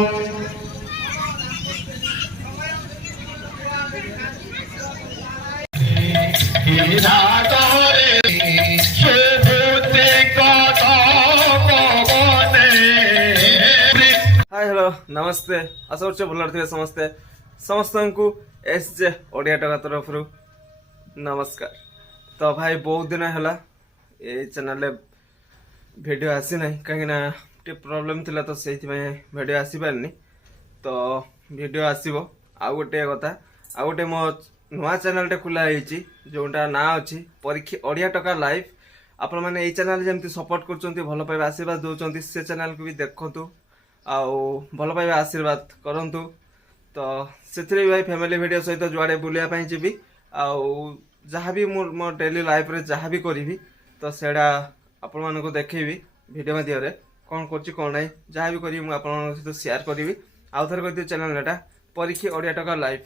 Hi hello नमस्ते आशा कर भल थे समस्ते समस्त को एस जे ओडिया टका तरफ नमस्कार। तो भाई बहुत दिन है ये चैनल वीडियो आसी ना कहीं प्रॉब्लम थिला तो से वीडियो आसी पारनी। तो वीडियो आसीबो आउ गोटे कथा आउ गोटे मो नुआ चैनल टे खुला है जोटा ना अच्छी परीक्षा ओडिया टका लाइव। आपण मैंने ये चैनल जमी सपोर्ट कर भल पाइबा आशीर्वाद दौरान से चैनल को भी देखु आउ भल पाइबा आशीर्वाद करंतु। तो से भाई फैमिली वीडियो सहित जुआड़े बुलायापी जी आउ जहाँ भी मो डेली लाइफ रे जहाँ भी करी तो सेड़ा आपण मानक देखी वीडियो माध्यम कौन कौन ना जहाँ भी करी सहित शेयर करी आउ थे कर चैनल एटा परीक्षा ओडिया टका लाइव।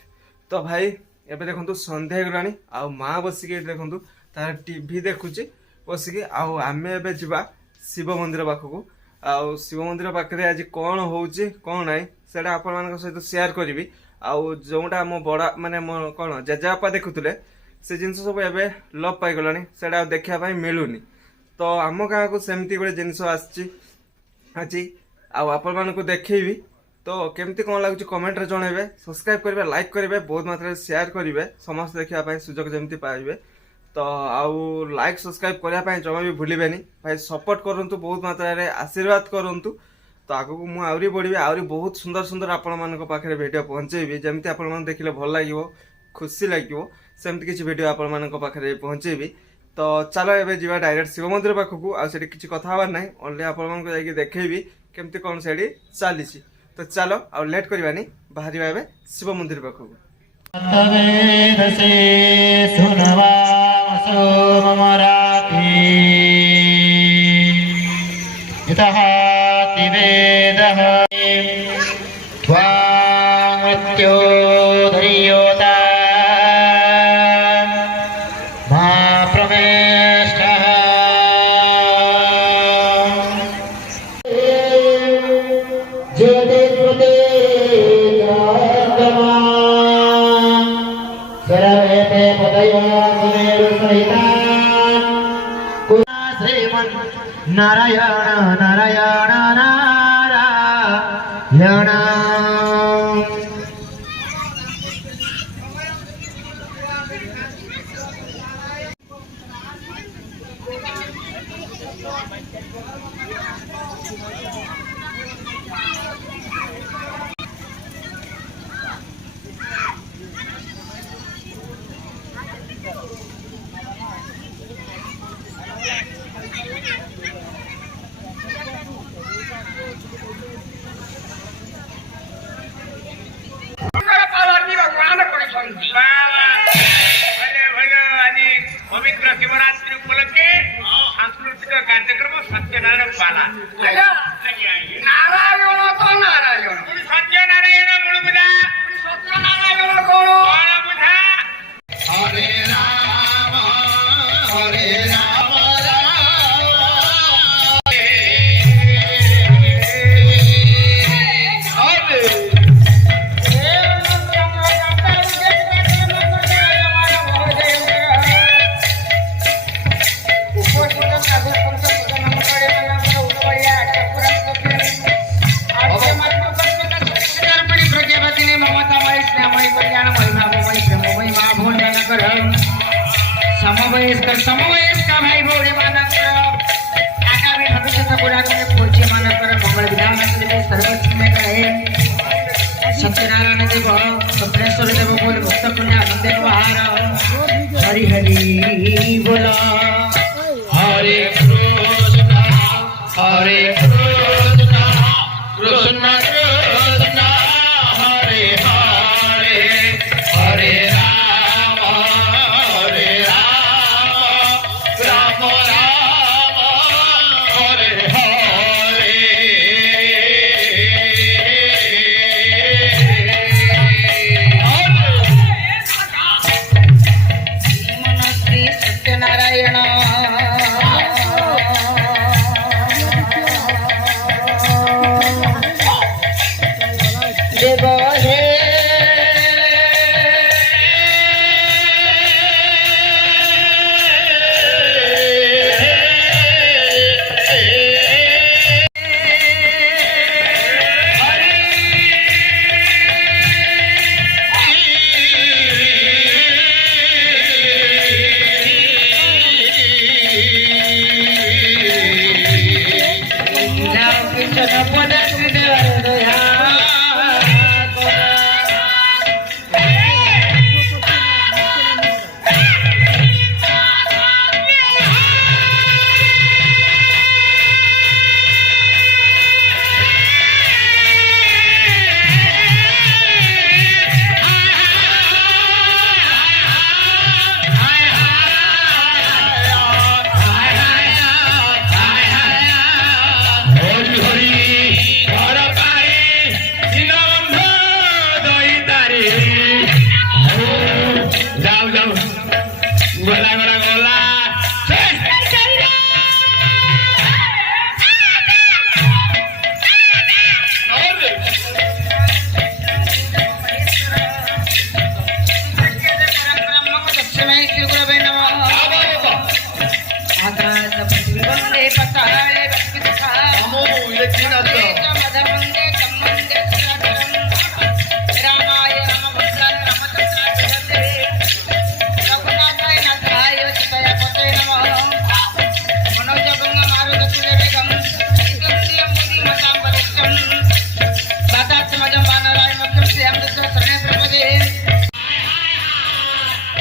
तो भाई एबे देखंतु संध्या गलानी आउ माँ बसिक देखंतु तार टीवी देखुची बसिक आउ आमे एबे जिबा शिव मंदिर पाखकू आउ शिव मंदिर पाखे आज कौन होउची कौन नाई सेटा आपण मानक सहित शेयर करी आउ जोटा मो बड़ा माने मो कौन जेजेबापा देखुले से जिनस सब एबे लप पाई गलानी सेटा देखा पाई मिलुनी। तो आम गाँव को सेमती गोटे जिनस आज आपण मानक देखी तो केमती कौन लगुच कमेंट रे जनइबे सब्सक्राइब करेंगे लाइक करेंगे बहुत मात्रा शेयर करेंगे समस्त देखा सुजोग जमी पाइबे। तो आउ लाइक सब्सक्राइब करने जमा भी भूलें भाई सपोर्ट करूँ बहुत मात्रा रे आशीर्वाद करूँ। तो आगक मुझे आहरी बढ़ी आहरी बहुत सुंदर सुंदर आपण मान पाखे वीडियो पहुँचेबी जमी आपण देखिले भल लगे खुशी लगे सेमती किसी वीडियो आपण मान पाखे पहुँचेबी। तो चलो एबे जीवा डायरेक्ट शिव मंदिर पाखक आठ किसी कथा ना ओनली आपण देखेबी केमती कौन से चली। तो चलो आ लेट करवानी बाहर एबे शिव मंदिर पाखक नारायण नारायण नारायण पवित्र शिवरात्रि उपलक्षे सांस्कृतिक कार्यक्रम सत्यनारायण पाला नारायण तो नारायण सत्यनारायण मुळमुदा सत्यनारायण कोण मुळमुदा हरे राम हरे राम समवयस्कर समवयस्कर भाई भोले मानक आगामी भविष्य पुराण पूज्य मानक मंगल विधान सर्वस्व में रहे सत्यनारायण देव स्वप्नेश्वर देव बोल भक्त पुण्य आनंद बहार हरि हरि बोल हरे कृष्ण हरे कृष्ण कृष्ण कृष्ण हरे हरे हरे राम हरे राम राम हरे हरे দেব হে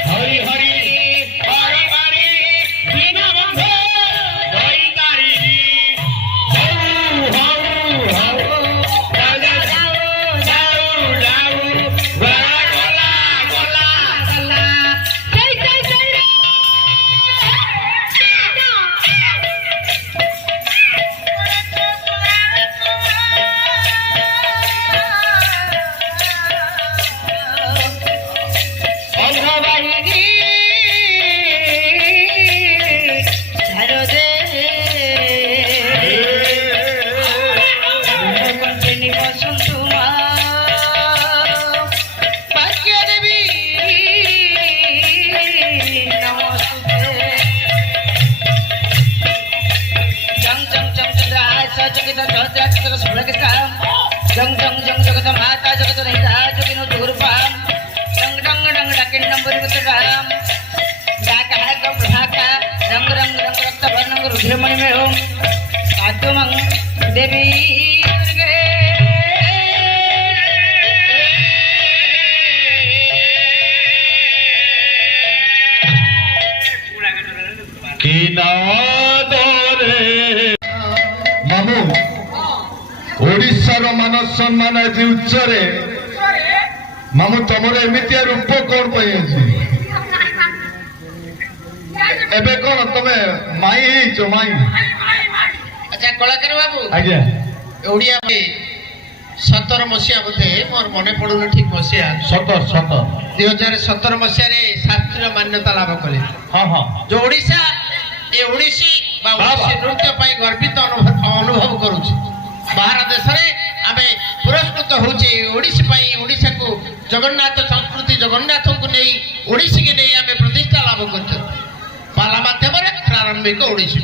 हरि हरि हर हरि दीनबंधु दयितारी हौ हौ हौ जाऊ जाऊ जाऊ गोला गोला गोला जय जय जय जंग जंग जंग जगत माता जगत रहिता जोगिनो दुर्पाम रंग रंग रंग डाके नंबर राम डाका है गप ढाका रंग रंग रंग रक्त वर्णंग रुद्रमणि में ओम कातुमंग देवी दुर्गे की नादरे मामू ओडिशार मान सम्मान आज उच्चरे मामू तुमर एमितिया रूप कौन पाई एबे कौन तमे माई हो माई अच्छा कलाकार बाबू आज्ञा ओडिया में 17 मसीहा बोधे मोर मने पड़ुन ठीक मसीहा 2017 मसीहा रे शास्त्रीय मान्यता लाभ कले हाँ हाँ जो ओडिशा ए ओडिसी बा ओडिसी नृत्य पाई गर्वित अनुभव करूछि बाहर देश रे आमे पुरस्कृत होचे ओडिसी पाई ओडिसा को जगन्नाथ संस्कृति जगन्नाथ को नहीं ओडिसी के नहीं आमे प्रतिष्ठा लाभ करछ पाला माध्यम रे प्रारंभिक ओडिसी